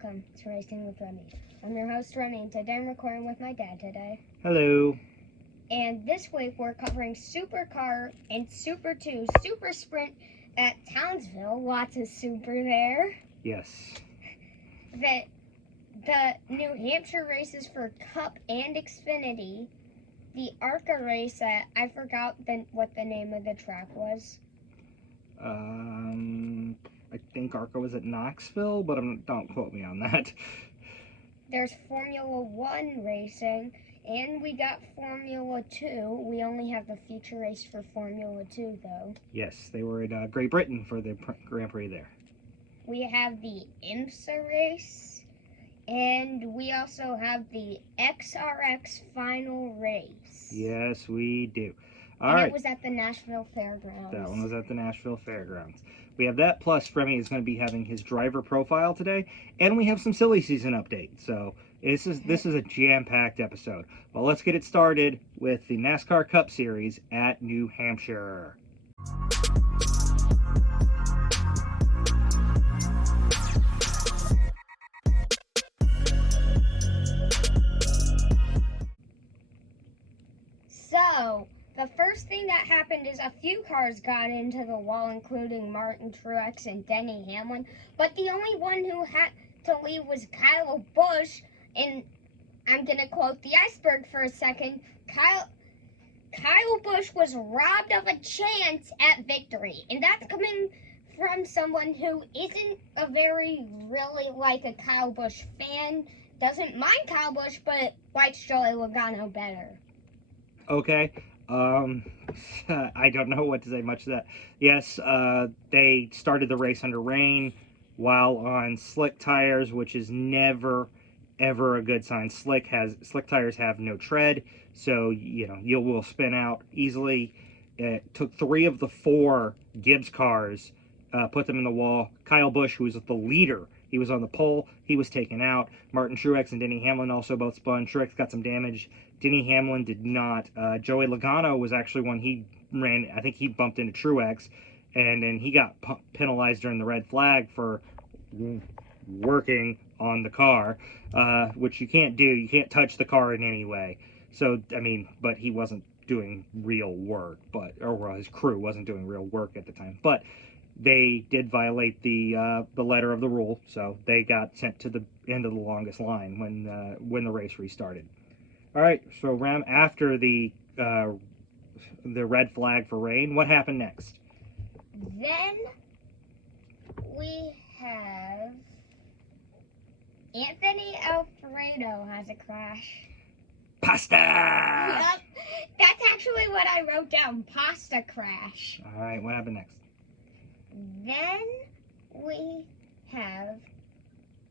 welcome to Racing with Remy. I'm your host, Remy, and today I'm recording with my dad today. Hello. And this week we're covering Supercar and Super2 Super Sprint at Townsville. Lots of super there. Yes. The New Hampshire races for Cup and Xfinity. The ARCA race at, I forgot what the name of the track was. I think ARCA was at Knoxville, but don't quote me on that. There's Formula 1 racing, and we got Formula 2. We only have the feature race for Formula 2, though. Yes, they were in Great Britain for the Grand Prix there. We have the IMSA race, and we also have the XRX final race. Yes, we do. All and right. It was at the Nashville Fairgrounds. That one was at the Nashville Fairgrounds. We have that, plus Remy is going to be having his driver profile today, and we have some silly season updates. So this is a jam-packed episode. Well, let's get it started with the NASCAR Cup Series at New Hampshire. So, the first thing that happened is a few cars got into the wall, including Martin Truex and Denny Hamlin. But the only one who had to leave was Kyle Busch. And I'm going to quote the iceberg for a second. Kyle Busch was robbed of a chance at victory. And that's coming from someone who isn't really like a Kyle Busch fan. Doesn't mind Kyle Busch, but likes Joey Logano better. Okay. I don't know what to say much to that. Yes, they started the race under rain while on slick tires, which is never, ever a good sign. Slick tires have no tread, so you will spin out easily. It took 3 of the 4 Gibbs cars, put them in the wall. Kyle Busch, who was the leader, he was on the pole. He was taken out. Martin Truex and Denny Hamlin also both spun. Truex got some damage. Denny Hamlin did not. Joey Logano was actually when he ran. I think he bumped into Truex, and then he got penalized during the red flag for working on the car, which you can't do. You can't touch the car in any way. So, I mean, but he wasn't doing real work, or his crew wasn't doing real work at the time. But they did violate the letter of the rule, so they got sent to the end of the longest line when the race restarted. All right, so Ram, after the red flag for rain, what happened next? Then we have Anthony Alfredo has a crash. Pasta! Yep, that's actually what I wrote down, pasta crash. All right, what happened next? Then we have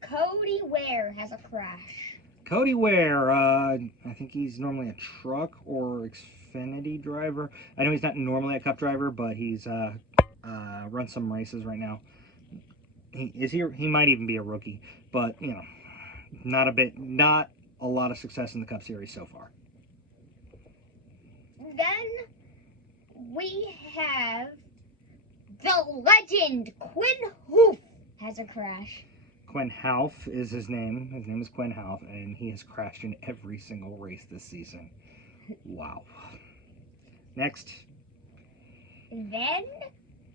Cody Ware has a crash. Cody Ware, I think he's normally a truck or Xfinity driver. I know he's not normally a Cup driver, but he's run some races right now. He might even be a rookie, but not a lot of success in the Cup Series so far. Then we have the legend Quinn Hoof has a crash. Quinn Houff is his name. His name is Quinn Houff, and he has crashed in every single race this season. Wow. Next. Then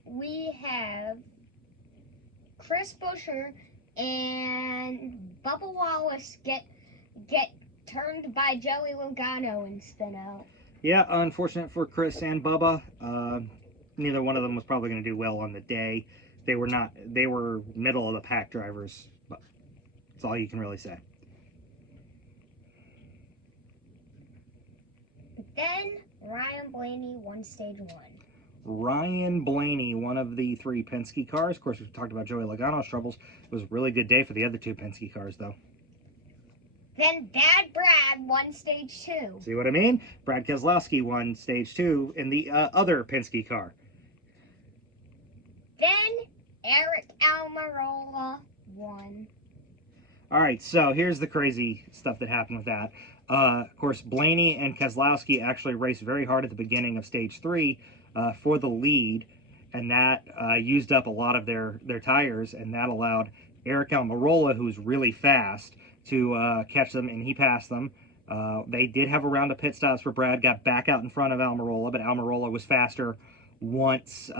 we have Chris Buescher and Bubba Wallace get turned by Joey Logano and spin out. Yeah, unfortunate for Chris and Bubba. Neither one of them was probably going to do well on the day. They were middle of the pack drivers, but that's all you can really say. Then Ryan Blaney won stage 1. Ryan Blaney, one of the 3 Penske cars. Of course, we talked about Joey Logano's troubles. It was a really good day for the other 2 Penske cars, though. Then Dad Brad won stage 2. See what I mean? Brad Keselowski won stage 2 in the other Penske car. Then Eric Almirola won. All right, so here's the crazy stuff that happened with that. Of course, Blaney and Keselowski actually raced very hard at the beginning of stage 3 for the lead, and that used up a lot of their tires, and that allowed Eric Almirola, who's really fast, to catch them, and he passed them. They did have a round of pit stops where Brad got back out in front of Almirola, but Almirola was faster once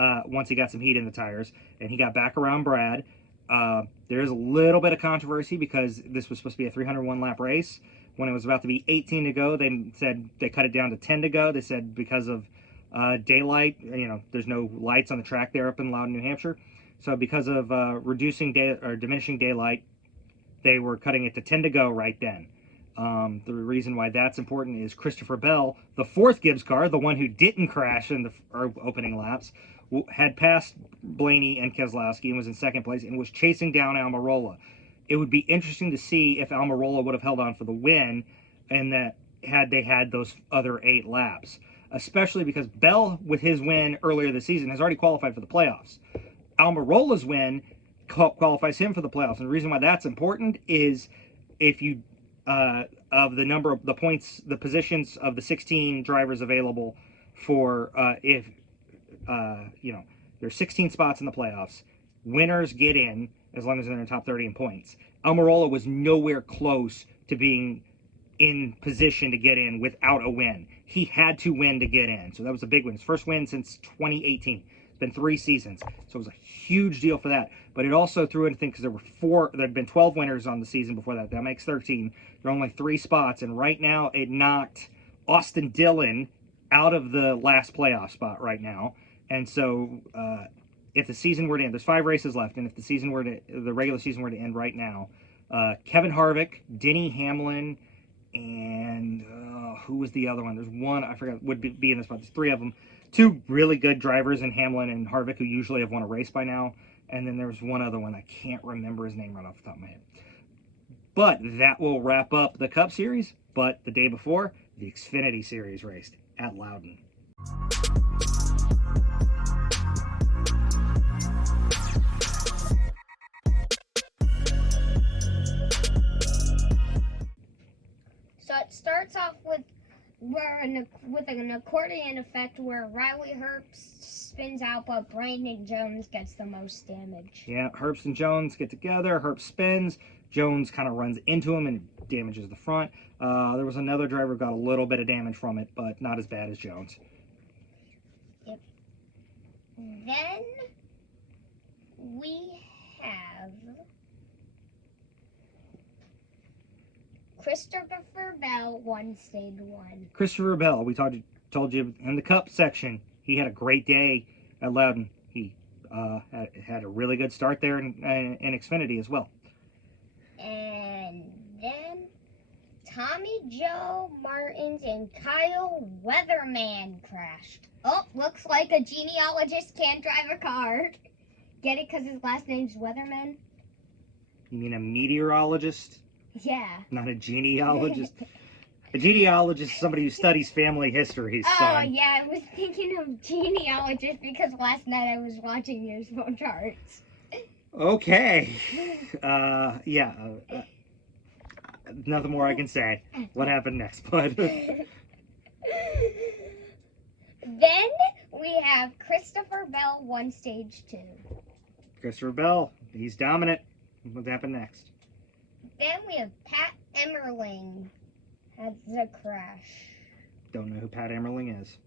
he got some heat in the tires, and he got back around Brad. There's a little bit of controversy because this was supposed to be a 301 lap race. When it was about to be 18 to go, they said they cut it down to 10 to go. They said because of daylight, there's no lights on the track there up in Loudon, New Hampshire. So because of diminishing daylight, they were cutting it to 10 to go right then. The reason why that's important is Christopher Bell, the fourth Gibbs car, the one who didn't crash in the opening laps, had passed Blaney and Keselowski and was in second place and was chasing down Almirola. It would be interesting to see if Almirola would have held on for the win, and that had they had those other 8 laps, especially because Bell, with his win earlier this season, has already qualified for the playoffs. Almirola's win qualifies him for the playoffs, and the reason why that's important is if you of the number of the points, the positions of the 16 drivers available for there's 16 spots in the playoffs. Winners get in as long as they're in the top 30 in points. Almirola was nowhere close to being in position to get in without a win. He had to win to get in, so that was a big win. His first win since 2018. It's been 3 seasons, so it was a huge deal for that. But it also threw in a thing because there had been 12 winners on the season before that. That makes 13. There are only 3 spots, and right now it knocked Austin Dillon out of the last playoff spot right now. And so if the season were to end, there's 5 races left, and if the regular season were to end right now, Kevin Harvick, Denny Hamlin, and who was the other one? There's one I forgot would be in this spot. There's 3 of them. 2 really good drivers in Hamlin and Harvick who usually have won a race by now, and then there's one other one I can't remember his name right off the top of my head. But that will wrap up the Cup Series. But the day before, the Xfinity Series raced at Loudon. So it starts off with an accordion effect where Riley Herbst spins out, but Brandon Jones gets the most damage. Yeah, Herbst and Jones get together. Herbst spins. Jones kind of runs into him and damages the front. There was another driver who got a little bit of damage from it, but not as bad as Jones. Yep. Then we have Christopher Bell won stage 1. Christopher Bell, we told you in the Cup section, he had a great day at Loudon. He had a really good start there in Xfinity as well. And then Tommy Joe Martins and Kyle Weatherman crashed. Oh, looks like a genealogist can't drive a car. Get it because his last name's Weatherman? You mean a meteorologist? Yeah. Not a genealogist? A genealogist is somebody who studies family history, son. Oh, yeah, I was thinking of genealogist because last night I was watching your phone charts. Okay. Nothing more I can say. What happened next, bud? Then we have Christopher Bell won stage 2. Christopher Bell, he's dominant. What happened next? Then we have Pat Emmerling has a crash. Don't know who Pat Emmerling is.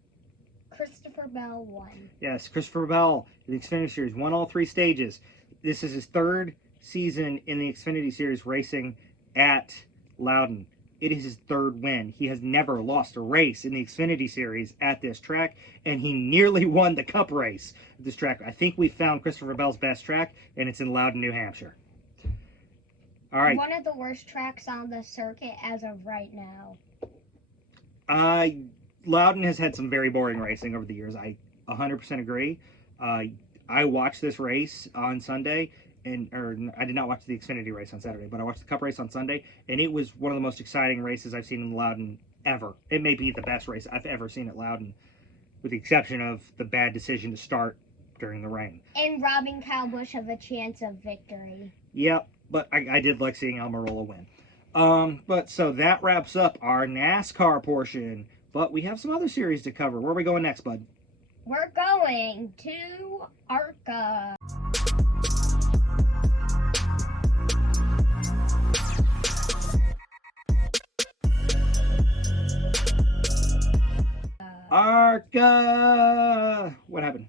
Christopher Bell won. Yes, Christopher Bell, the Xfinity Series, won all 3 stages. This is his 3rd season in the Xfinity Series racing at Loudon. It is his 3rd win. He has never lost a race in the Xfinity Series at this track, and he nearly won the Cup race at this track. I think we found Christopher Bell's best track, and it's in Loudon, New Hampshire. All right. One of the worst tracks on the circuit as of right now. Loudon has had some very boring racing over the years. I 100% agree. I watched this race on Sunday, or I did not watch the Xfinity race on Saturday, but I watched the Cup race on Sunday, and it was one of the most exciting races I've seen in Loudon ever. It may be the best race I've ever seen at Loudon, with the exception of the bad decision to start during the rain. And robbing Kyle Busch of a chance of victory. Yep, but I did like seeing Almirola win. But so that wraps up our NASCAR portion, but we have some other series to cover. Where are we going next, bud? We're going to ARCA. ARCA! What happened?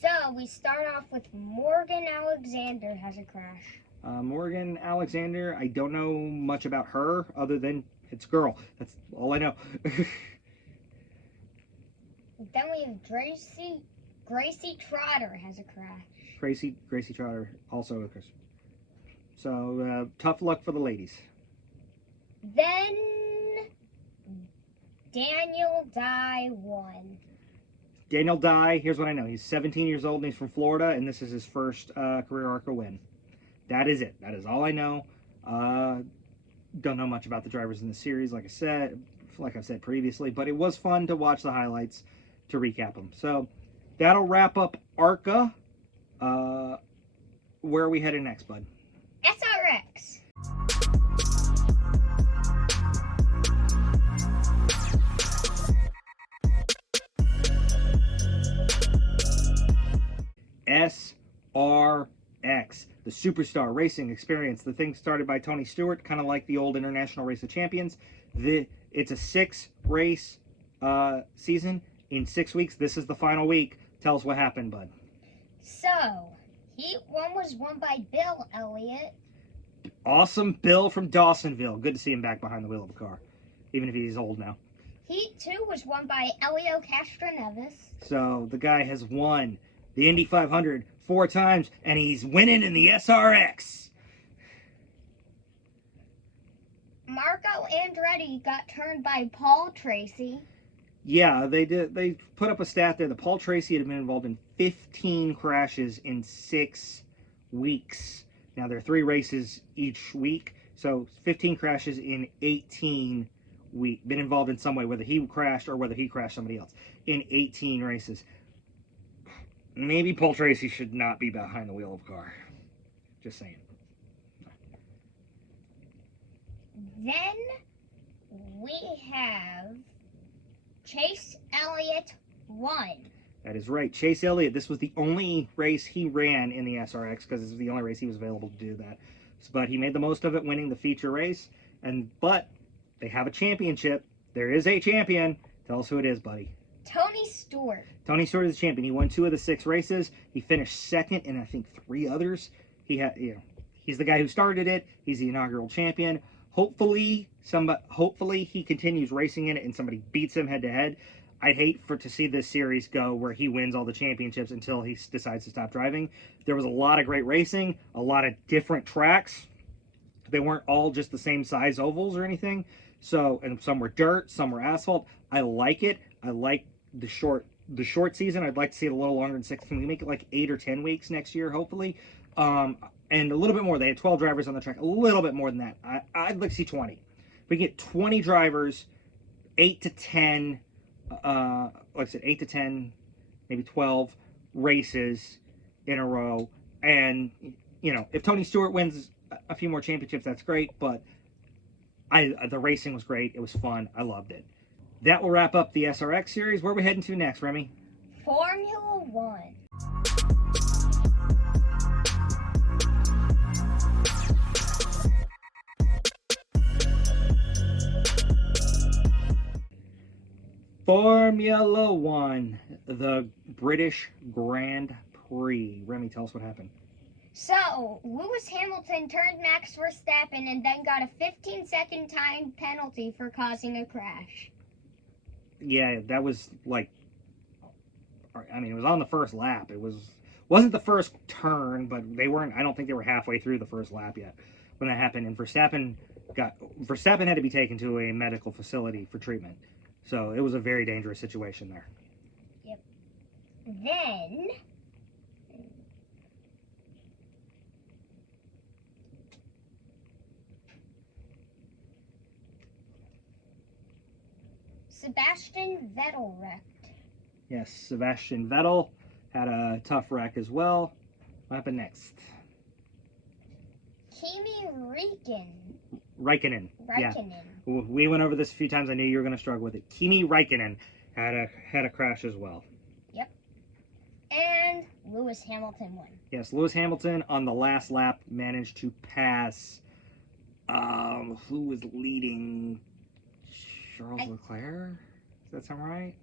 So we start off with Morgan Alexander has a crash. Morgan Alexander, I don't know much about her other than it's a girl. That's all I know. Then we have Gracie Trotter has a crash. Gracie Trotter also a crash. So tough luck for the ladies. Then Daniel Dye won. Daniel Dye, here's what I know. He's 17 years old and he's from Florida, and this is his first career ARCA win. That is it. That is all I know. Don't know much about the drivers in the series, like I've said previously, but it was fun to watch the highlights to recap them. So that'll wrap up ARCA. Where are we headed next, bud? SRX. SRX, the Superstar Racing Experience. The thing started by Tony Stewart, kind of like the old International Race of Champions. It's a 6-race season in 6 weeks. This is the final week. Tell us what happened, bud. So, Heat 1 was won by Bill Elliott. Awesome Bill from Dawsonville. Good to see him back behind the wheel of a car, even if he's old now. Heat 2 was won by Elio Castroneves. So the guy has won the Indy 500 4 times, and he's winning in the SRX. Marco Andretti got turned by Paul Tracy. Yeah, they did. They put up a stat there that Paul Tracy had been involved in 15 crashes in 6 weeks. Now, there are 3 races each week, so 15 crashes in 18 weeks. Been involved in some way, whether he crashed or whether he crashed somebody else, in 18 races. Maybe Paul Tracy should not be behind the wheel of a car. Just saying. Then we have Chase Elliott won. That is right. Chase Elliott, this was the only race he ran in the SRX because this was the only race he was available to do that. But he made the most of it, winning the feature race. But they have a championship. There is a champion. Tell us who it is, buddy. Tony Stewart. Tony Stewart is the champion. He won 2 of the 6 races. He finished second in, I think, 3 others. He's the guy who started it. He's the inaugural champion. Hopefully he continues racing in it and somebody beats him head to head. I'd hate to see this series go where he wins all the championships until he decides to stop driving. There was a lot of great racing, a lot of different tracks. They weren't all just the same size ovals or anything. So, and some were dirt, some were asphalt. I like it. I like the short season. I'd like to see it a little longer than 6. Can we make it like 8 or 10 weeks next year, hopefully? And a little bit more. They had 12 drivers on the track. A little bit more than that. I'd like to see 20. We get 20 drivers, 8 to 10, like I said, 8 to 10, maybe 12 races in a row. And, if Tony Stewart wins a few more championships, that's great. But the racing was great. It was fun. I loved it. That will wrap up the SRX series. Where are we heading to next, Remy? Formula One. Formula One, the British Grand Prix. Remy, tell us what happened. So, Lewis Hamilton turned Max Verstappen and then got a 15-second time penalty for causing a crash. Yeah, that was it was on the first lap. Wasn't the first turn, but I don't think they were halfway through the first lap yet when that happened. And Verstappen had to be taken to a medical facility for treatment. So it was a very dangerous situation there. Yep. Then Sebastian Vettel wrecked. Yes, Sebastian Vettel had a tough wreck as well. What happened next? Kimi Räikkönen. Yeah. Räikkönen. We went over this a few times. I knew you were going to struggle with it. Kimi Räikkönen had a crash as well. Yep. And Lewis Hamilton won. Yes, Lewis Hamilton on the last lap managed to pass. Who was leading? Charles Leclerc? Does that sound right?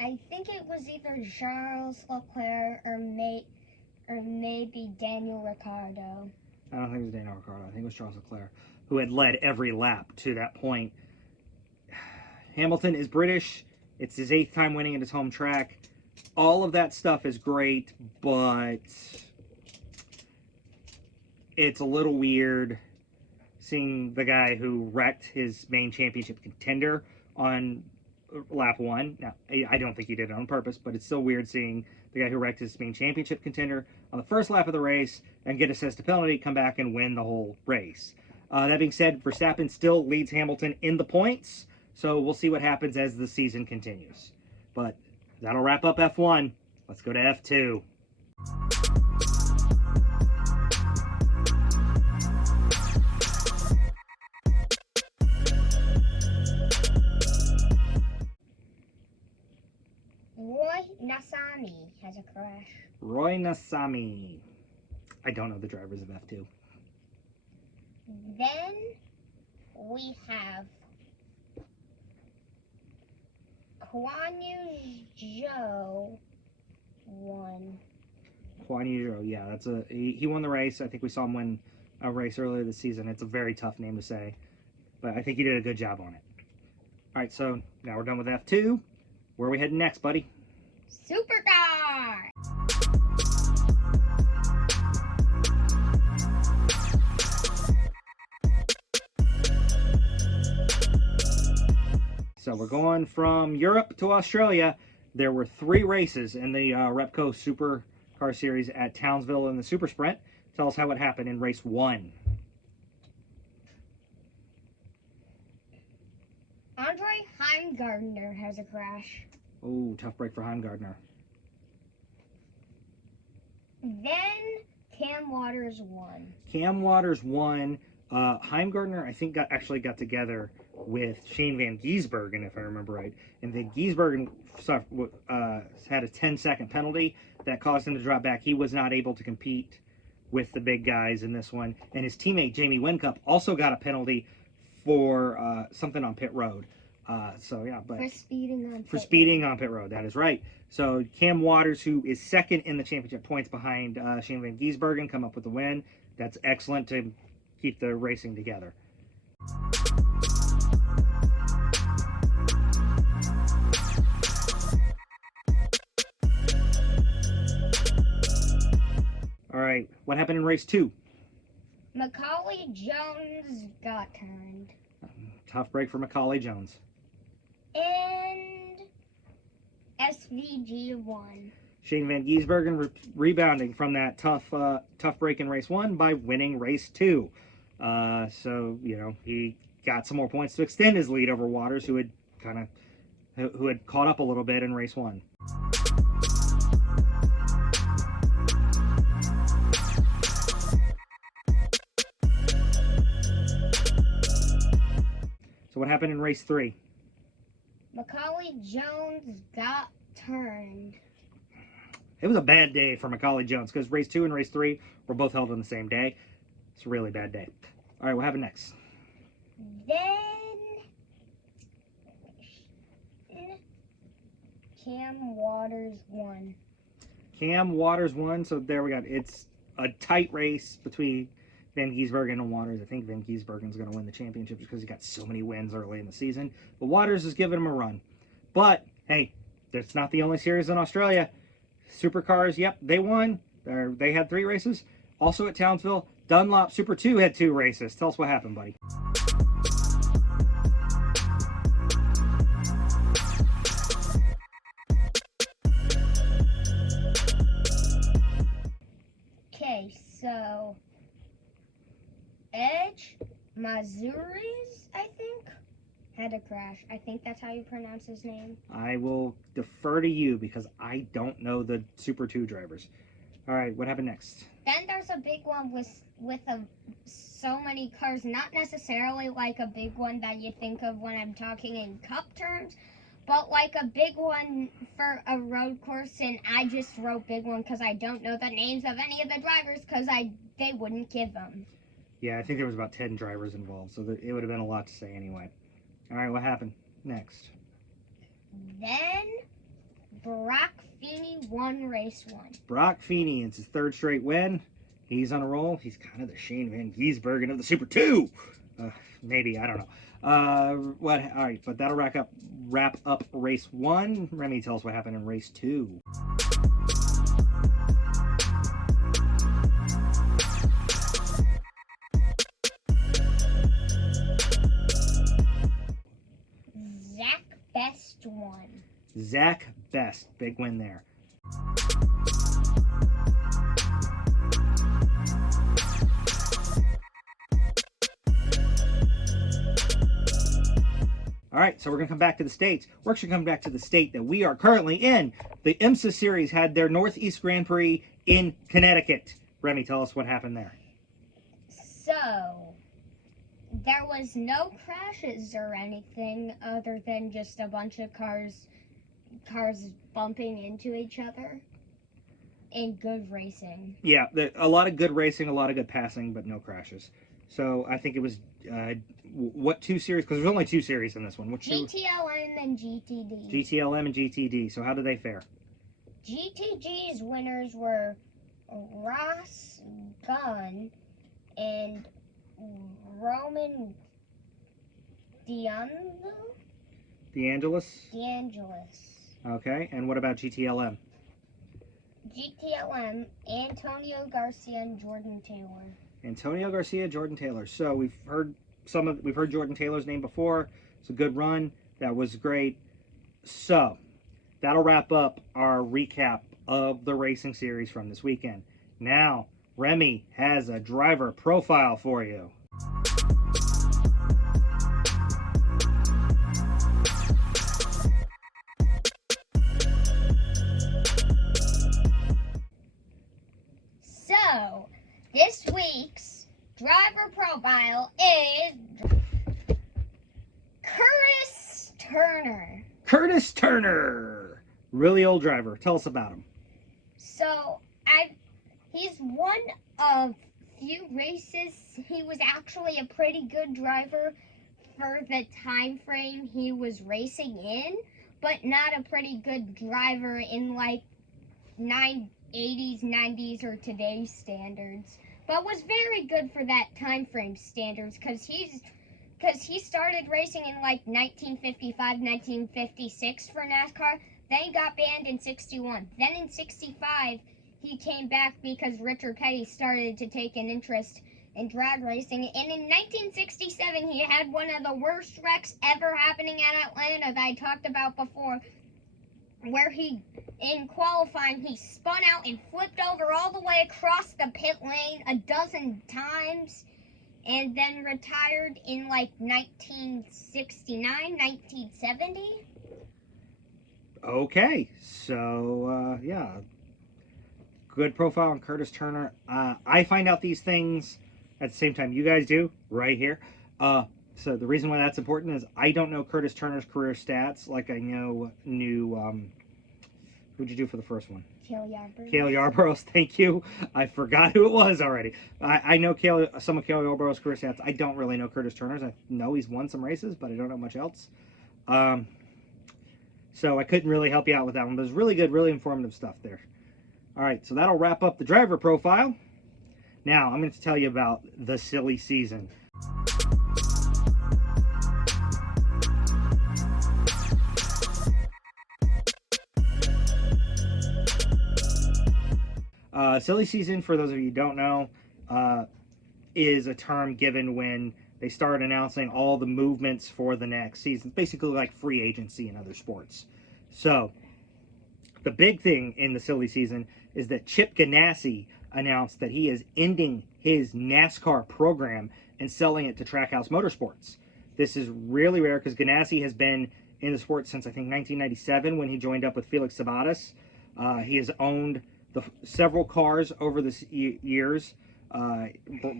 I think it was either Charles Leclerc or maybe Daniel Ricciardo. I don't think it was Daniel Ricciardo. I think it was Charles Leclerc, who had led every lap to that point. Hamilton is British. It's his 8th time winning at his home track. All of that stuff is great, but it's a little weird seeing the guy who wrecked his main championship contender on lap 1. Now, I don't think he did it on purpose, but it's still weird seeing the guy who wrecked his main championship contender on the first lap of the race and get assessed a penalty, come back and win the whole race. That being said, Verstappen still leads Hamilton in the points, so we'll see what happens as the season continues. But that'll wrap up F1. Let's go to F2. Roy Nasami has a crash. Roy Nasami. I don't know the drivers of F2. Then we have Guan Yu Zhou won. Guan Yu Zhou, yeah, he won the race. I think we saw him win a race earlier this season. It's a very tough name to say, but I think he did a good job on it. All right, so now we're done with F2. Where are we heading next, buddy? Supercar! So we're going from Europe to Australia. There were 3 races in the Repco Supercar Series at Townsville in the Super Sprint. Tell us how it happened in race 1. Andre Heimgartner has a crash. Oh, tough break for Heimgartner. Then Cam Waters won. Cam Waters won. Heimgartner, I think, actually got together with Shane Van Gisbergen, if I remember right. And Van Gisbergen had a 10-second penalty that caused him to drop back. He was not able to compete with the big guys in this one. And his teammate, Jamie Whincup, also got a penalty for something on pit road. So yeah, but for speeding on pit road, that is right. So Cam Waters, who is second in the championship points behind Shane Van Gisbergen, come up with the win. That's excellent to keep the racing together. All right, what happened in race 2? Macaulay Jones got turned. Tough break for Macaulay Jones. And SVG won. Shane Van Gisbergen rebounding from that tough break in race 1 by winning race 2. So, you know, he got some more points to extend his lead over Waters, who had caught up a little bit in race 1. So what happened in race 3? Macaulay Jones got turned. It was a bad day for Macaulay Jones because race 2 and race 3 were both held on the same day. It's a really bad day. All right, what happened next? Then Cam Waters won. Cam Waters won, so there we go. It's a tight race between Van Gisbergen and Waters. I think Van Gisbergen's going to win the championship because he got so many wins early in the season. But Waters is giving him a run. But, hey, that's not the only series in Australia. Supercars, yep, they won. They had 3 races. Also at Townsville, Dunlop Super 2 had 2 races. Tell us what happened, buddy. Okay, so Edge Mazuri's, I think, had a crash. I think that's how you pronounce his name. I will defer to you because I don't know the Super 2 drivers. All right, what happened next? Then there's a big one with so many cars, not necessarily like a big one that you think of when I'm talking in cup terms, but like a big one for a road course, and I just wrote big one because I don't know the names of any of the drivers because they wouldn't give them. Yeah, I think there was about 10 drivers involved, so it would have been a lot to say anyway. All right, what happened next? Then Brock Feeney won race 1. Brock Feeney, it's his 3rd straight win. He's on a roll. He's kind of the Shane Van Gisbergen of the Super 2. Maybe, I don't know. All right, but that'll wrap up race 1. Remy, tell us what happened in race 2. Zach Best won. Zach Best, big win there. All right, so we're going to come back to the states. We're actually coming back to the state that we are currently in. The IMSA Series had their Northeast Grand Prix in Connecticut. Remy, tell us what happened there. So, there was no crashes or anything other than just a bunch of cars bumping into each other. And good racing. Yeah, a lot of good racing, a lot of good passing, but no crashes. So I think it was, what 2 series? Because there's only 2 series in this one. GTLM and GTD. GTLM and GTD. So how did they fare? GTG's winners were Ross Gunn and Roman DeAngelis? Okay, and what about GTLM? GTLM, Antonio Garcia and Jordan Taylor. Antonio Garcia, Jordan Taylor. So we've heard Jordan Taylor's name before. It's a good run. That was great. So that'll wrap up our recap of the racing series from this weekend. Now, Remy has a driver profile for you. So, this week's driver profile is Curtis Turner. Curtis Turner, really old driver. Tell us about him. So, he's one of few races. He was actually a pretty good driver for the time frame he was racing in, but not a pretty good driver in like 80s, 90s, or today's standards. But was very good for that time frame standards because he started racing in like 1955, 1956 for NASCAR. Then he got banned in 61. Then in 65, he came back because Richard Petty started to take an interest in drag racing. And in 1967, he had one of the worst wrecks ever happening at Atlanta that I talked about before, where in qualifying, he spun out and flipped over all the way across the pit lane a dozen times, and then retired in like 1969, 1970. Okay, so yeah, good profile on Curtis Turner. I find out these things at the same time you guys do, right here. So the reason why that's important is I don't know Curtis Turner's career stats like I knew who'd you do for the first one? Cale Yarborough. Cale Yarborough, thank you. I forgot who it was already. I know some of Cale Yarborough's career stats. I don't really know Curtis Turner's. I know he's won some races, but I don't know much else. So I couldn't really help you out with that one. But it was really good, really informative stuff there. All right, so that'll wrap up the driver profile. Now, I'm going to tell you about the silly season. Silly season, for those of you who don't know, is a term given when they start announcing all the movements for the next season. It's basically like free agency in other sports. So, the big thing in the silly season is that Chip Ganassi announced that he is ending his NASCAR program and selling it to Trackhouse Motorsports. This is really rare because Ganassi has been in the sport since I think 1997 when he joined up with Felix Sabates. He has owned several cars over the years.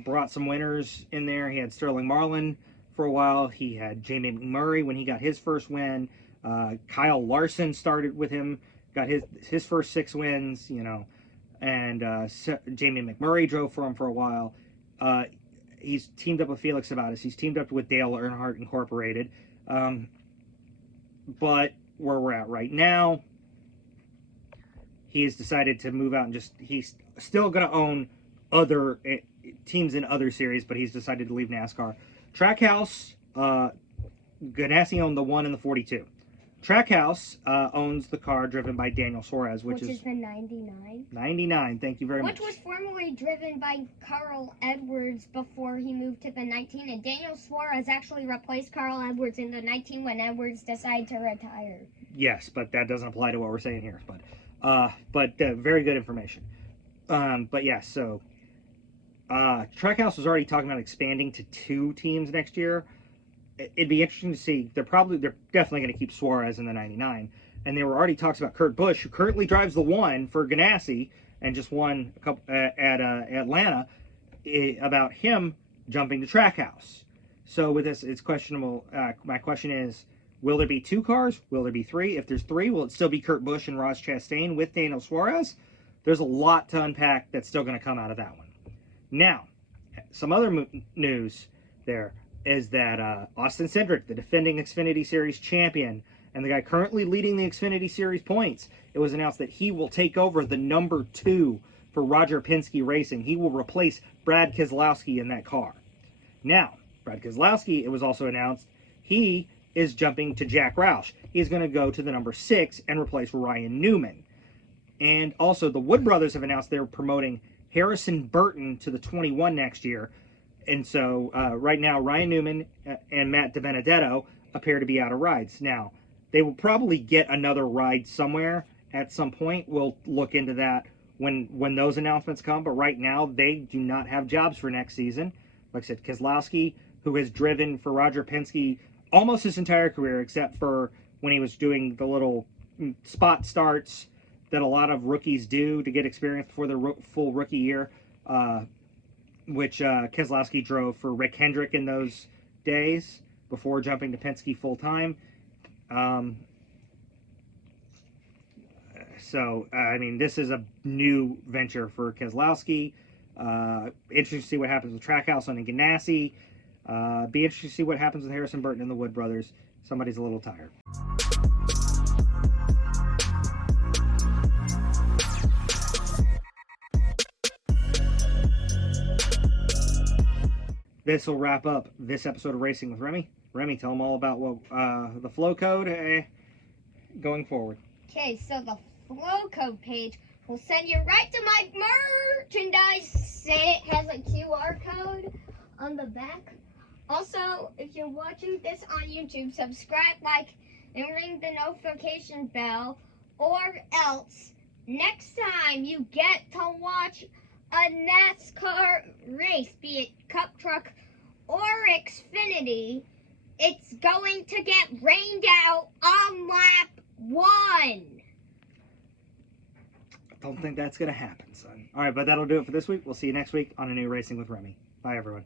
Brought some winners in there. He had Sterling Marlin for a while. He had Jamie McMurray when he got his first win. Kyle Larson started with him, got his first 6 wins, and Jamie McMurray drove for him for a while. He's teamed up with Felix Sabates. He's teamed up with Dale Earnhardt Incorporated. But where we're at right now, he has decided to move out and he's still going to own other teams in other series, but he's decided to leave NASCAR. Trackhouse, Ganassi owned the 1 and the 42. Trackhouse owns the car driven by Daniel Suarez, which is the 99. 99. Thank you very much. Which was formerly driven by Carl Edwards before he moved to the 19. And Daniel Suarez actually replaced Carl Edwards in the 19 when Edwards decided to retire. Yes, but that doesn't apply to what we're saying here. But very good information. But yeah, so Trackhouse was already talking about expanding to 2 teams next year. It'd be interesting to see. They're definitely going to keep Suarez in the 99. And there were already talks about Kurt Busch, who currently drives the 1 for Ganassi and just won a couple at Atlanta, about him jumping to Trackhouse. So with this, it's questionable. My question is, will there be 2 cars? Will there be 3? If there's 3, will it still be Kurt Busch and Ross Chastain with Daniel Suarez? There's a lot to unpack that's still going to come out of that one. Now, some other news there is that Austin Cindric, the defending Xfinity Series champion, and the guy currently leading the Xfinity Series points, it was announced that he will take over the number 2 for Roger Penske Racing. He will replace Brad Keselowski in that car. Now, Brad Keselowski, it was also announced, he is jumping to Jack Roush. He's going to go to the number 6 and replace Ryan Newman. And also, the Wood brothers have announced they're promoting Harrison Burton to the 21 next year. And so right now, Ryan Newman and Matt DiBenedetto appear to be out of rides. Now, they will probably get another ride somewhere at some point. We'll look into that when those announcements come. But right now, they do not have jobs for next season. Like I said, Keselowski, who has driven for Roger Penske almost his entire career, except for when he was doing the little spot starts that a lot of rookies do to get experience before their full rookie year, which Keselowski drove for Rick Hendrick in those days before jumping to Penske full-time. So, I mean, this is a new venture for Keselowski. Interesting to see what happens with Trackhouse on Ganassi. Be interesting to see what happens with Harrison Burton and the Wood brothers. Somebody's a little tired. This will wrap up this episode of Racing with Remy. Remy, tell them all about what the flow code going forward. Okay, so the flow code page will send you right to my merchandise, and it has a QR code on the back. Also, if you're watching this on YouTube, subscribe, like, and ring the notification bell, or else next time you get to watch a NASCAR race, be it Cup Truck or Xfinity, it's going to get rained out on lap 1. Don't think that's going to happen, son. All right, but that'll do it for this week. We'll see you next week on a new Racing with Remy. Bye, everyone.